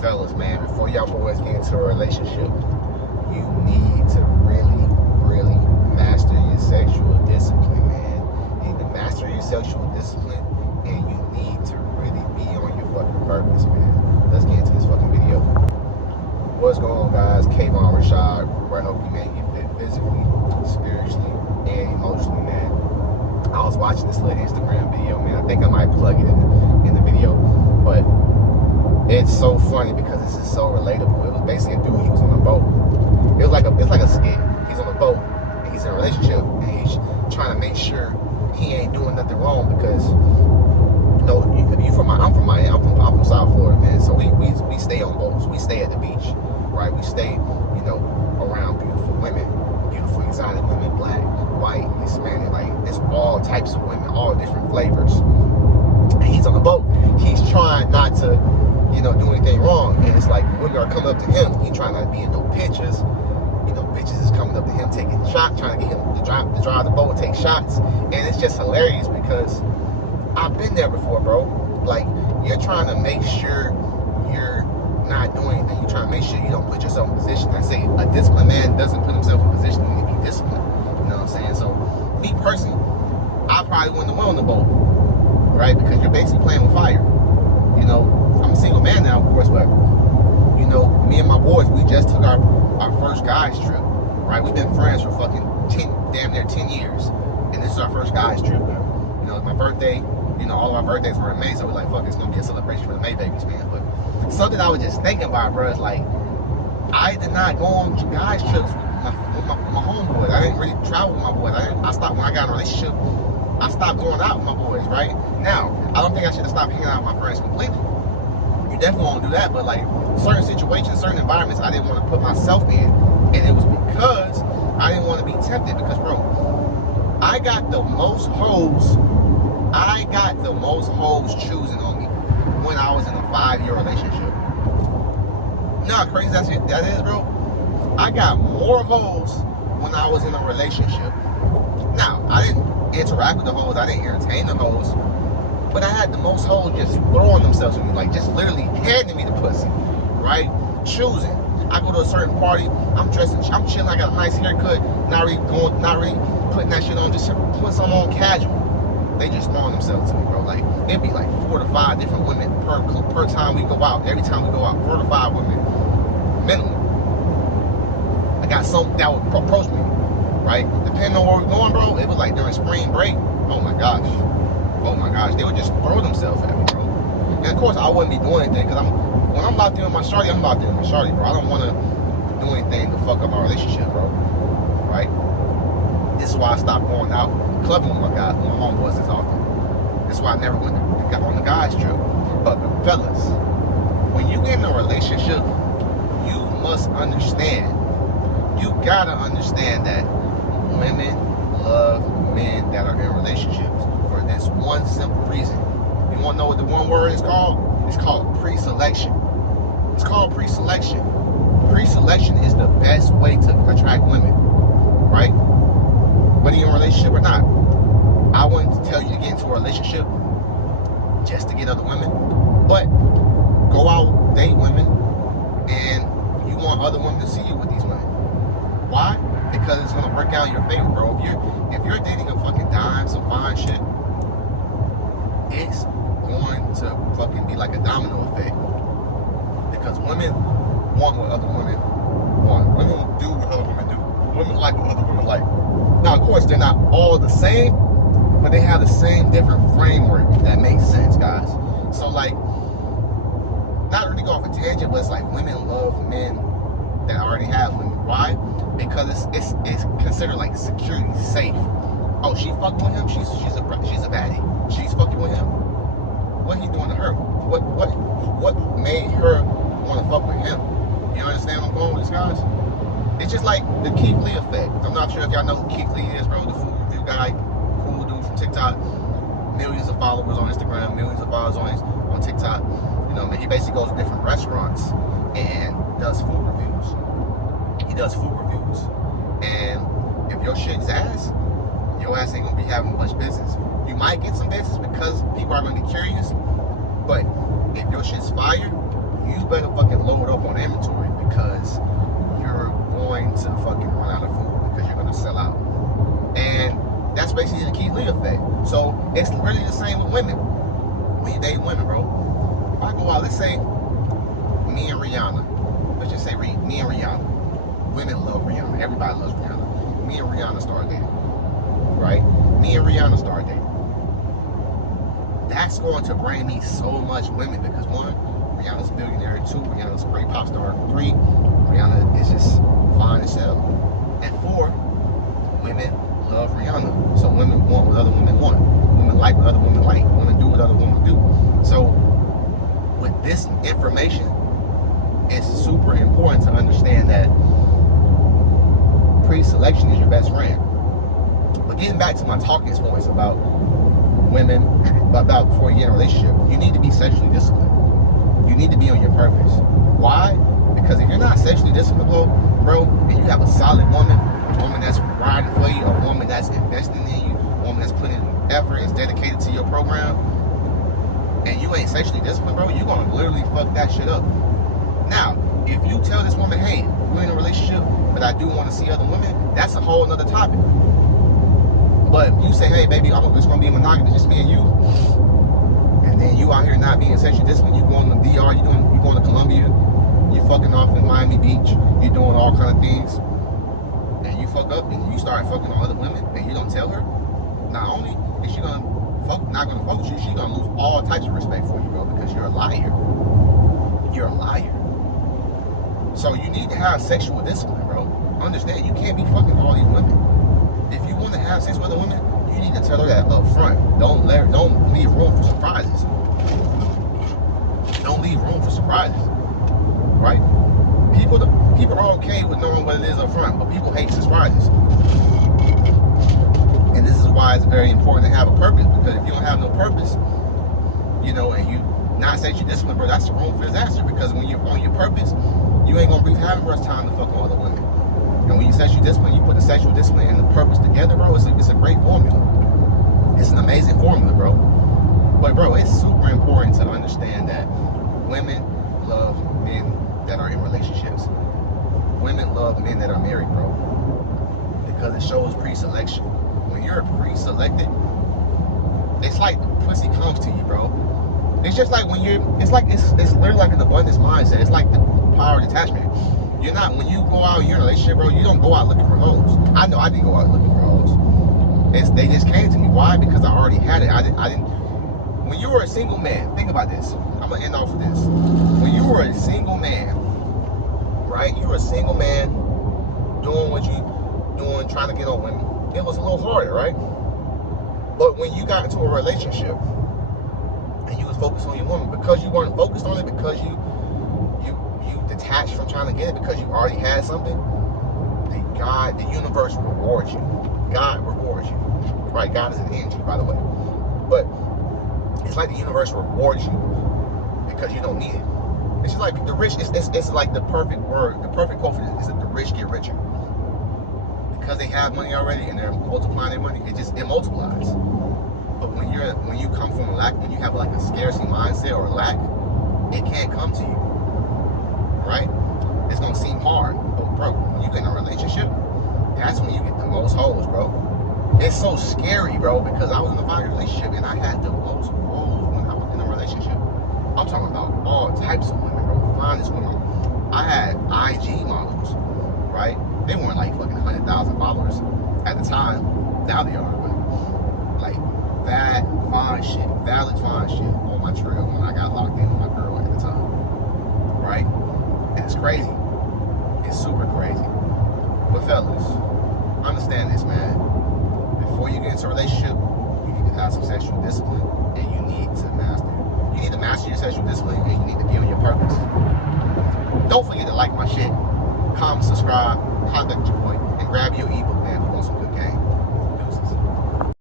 fellas, man, before y'all boys get into a relationship, you need to really master your sexual discipline, man. You need to master your sexual discipline, and you need to really be on your fucking purpose, man. Let's get into this fucking video. What's going on, guys? Kayvon Rashad, where I hope you make you fit physically, spiritually, and emotionally, man. I was watching this little Instagram video, man. I think I might plug it in the video, but it's so funny because this is so relatable. It was basically a dude, he was on a boat. It's like a skit. He's on a boat and he's in a relationship and he's trying to make sure he ain't doing nothing wrong because I'm from South Florida, man. So we stay on boats. We stay at the beach, right? We stay, around beautiful women, beautiful exotic women, black, white, Hispanic, like it's all types of women, all different flavors. And he's on the boat. He's trying not to do anything wrong, and it's like women are coming up to him. He trying not to be in no pictures. Bitches is coming up to him taking shots, trying to get him to drive the boat and take shots, and it's just hilarious because I've been there before, bro. Like you're trying to make sure you're not doing anything. You're trying to make sure you don't put yourself in position. I say a disciplined man doesn't put himself in position to be disciplined. You know what I'm saying? So me personally, I probably wouldn't have went on the boat, right? Because you're basically playing with fire. I'm a single man now, of course, but me and my boys, we just took our first guys trip, right? We've been friends for fucking damn near 10 years, and this is our first guys trip. It's my birthday. All of our birthdays were in May, so we're like, fuck, it's gonna be a celebration for the May babies, man. But something I was just thinking about, bro, is like, I did not go on guys trips with my homeboys. I didn't really travel with my boys. I stopped when I got in a relationship. I stopped going out with my boys, right? Now, I don't think I should have stopped hanging out with my friends completely. You definitely won't do that, but like certain situations, certain environments, I didn't want to put myself in, and it was because I didn't want to be tempted. Because, bro, I got the most hoes choosing on me when I was in a 5-year relationship. You know how crazy that is, bro? I got more hoes when I was in a relationship. Now, I didn't interact with the hoes, I didn't entertain the hoes, but I had the most hoes just throwing themselves at me, like just literally handing me the pussy, right? Choosing. I go to a certain party, I'm dressing, I'm chilling, I got a nice haircut, not really putting that shit on, just put something on casual. They just throwing themselves to me, bro. Like it'd be like 4 to 5 different women per time we go out. Every time we go out, 4 to 5 women minimum. I got some that would approach me, right? Depending on where we're going, bro. It was like during spring break. Oh my gosh, they would just throw themselves at me, bro. And of course, I wouldn't be doing anything because when I'm locked in with my shorty, I'm locked in with my shorty, bro. I don't want to do anything to fuck up my relationship, bro. Right? This is why I stopped going out clubbing with my homeboys as often. This is why I never went on the guys trip. But fellas, when you get in a relationship, you must understand. You gotta understand that women love men that are in relationships for this one simple reason. You wanna know what the one word is called? It's called pre-selection. It's called pre-selection. Pre-selection is the best way to attract women, right? Whether you're in a relationship or not. I wouldn't tell you to get into a relationship just to get other women, but go out, date women, and you want other women to see you with these women. Why? Because it's gonna work out in your favor, bro. If you're dating a fucking dime, some fine shit, it's going to fucking be like a domino effect. Because women want what other women want. Women do what other women do. Women like what other women like. Now, of course, they're not all the same, but they have the same different framework, if that makes sense, guys. So, like, not really go off a tangent, but it's like women love men that already have women. Why? Because it's considered like security, safe. Oh, she fucking with him? She's a baddie. She's fucking with him? What he doing to her? What made her want to fuck with him? You understand where I'm going with this, guys? It's just like the Keith Lee effect. I'm not sure if y'all know who Keith Lee is, bro. The food review guy, cool dude from TikTok. Millions of followers on Instagram, millions of followers on TikTok. He basically goes to different restaurants and does food reviews. He does food reviews. And if your shit's ass, your ass ain't gonna be having much business. You might get some business because people are gonna be curious, but if your shit's fire, you better fucking load up on inventory, because you're going to fucking run out of food, because you're going to sell out. And that's basically the Keith Lee effect. So it's really the same with women. When you date women, bro. If I go out, let's say me and Rihanna. Let's just say me and Rihanna. Women love Rihanna. Everybody loves Rihanna. Me and Rihanna start dating. Right? Me and Rihanna start dating. That's going to bring me so much women, because one, Rihanna's a billionaire. Two, Rihanna's a great pop star. Three, Rihanna is just fine as hell. And four, women love Rihanna. So women want what other women want. Women like what other women like. Women do what other women do. So with this information, it's super important to understand that pre-selection is your best friend. But getting back to my talking points about women, about before you get in a relationship, you need to be sexually disciplined. You need to be on your purpose. Why? Because if you're not sexually disciplined, bro, and you have a solid woman, a woman that's riding for you, a woman that's investing in you, a woman that's putting effort, is dedicated to your program, and you ain't sexually disciplined, bro, you're gonna literally fuck that shit up. Now, if you tell this woman, hey, we're in a relationship, but I do want to see other women, that's a whole other topic. But if you say, hey, baby, it's gonna be monogamous, just me and you, and then you out here not being sexually disciplined, you going to the DR, you going to Colombia, you fucking off in Miami Beach, you doing all kind of things, and you fuck up and you start fucking on other women, and you don't tell her, not only is she not gonna fuck with you, she's gonna lose all types of respect for you, bro, because you're a liar. You're a liar. So you need to have sexual discipline, bro. Understand, you can't be fucking all these women. If you want to have sex with other women, you need to tell her that up front. Don't leave room for surprises. Don't leave room for surprises. Right? People are okay with knowing what it is up front, but people hate surprises. And this is why it's very important to have a purpose, because if you don't have no purpose, and you not sexually disciplined, bro, that's the room for disaster. Because when you're on your purpose, you ain't gonna be having much time to fuck with other women. And when you sexually discipline, you put the sexual discipline and the purpose together, bro, it's a great formula. It's an amazing formula, bro. But, bro, it's super important to understand that women love men that are in relationships. Women love men that are married, bro. Because it shows pre-selection. When you're pre-selected, it's like pussy comes to you, bro. It's just like it's literally like an abundance mindset. It's like the power of detachment. You're not, when you go out in your relationship, bro, you don't go out looking for hoes. I know I didn't go out looking for hoes. They just came to me. Why? Because I already had it. I didn't. When you were a single man, think about this. I'm gonna end off with this. When you were a single man, right? You were a single man doing what you doing, trying to get on women. It was a little harder, right? But when you got into a relationship and you was focused on your woman, because you weren't focused on it, because you detached from trying to get it, because you already had something, the universe rewards you. God rewards you. Right? God is an energy, by the way. But it's like the universe rewards you because you don't need it. It's just like the rich, it's like the perfect word, the perfect quote for this is that the rich get richer. Because they have money already and they're multiplying their money, it multiplies. But when you come from a lack, when you have like a scarcity mindset or a lack, it can't come to you. Right? It's gonna seem hard. But bro, when you get in a relationship, that's when you get the most hoes, bro. It's so scary, bro, because I was in a 5-year relationship and I had the most hoes when I was in a relationship. I'm talking about all types of women, bro. Finest women. I had IG models, right? They weren't like fucking 100,000 followers at the time. Now they are, but like that fine shit, valid fine shit on my trail when I got locked in with my girl at the time, right? And it's crazy. It's super crazy. But fellas, understand this, man. Before you get into a relationship, you need to have some sexual discipline, and you need to master. You need to master your sexual discipline, and you need to be on your purpose. Don't forget to like my shit, comment, subscribe, contact your boy, and grab your ebook, man.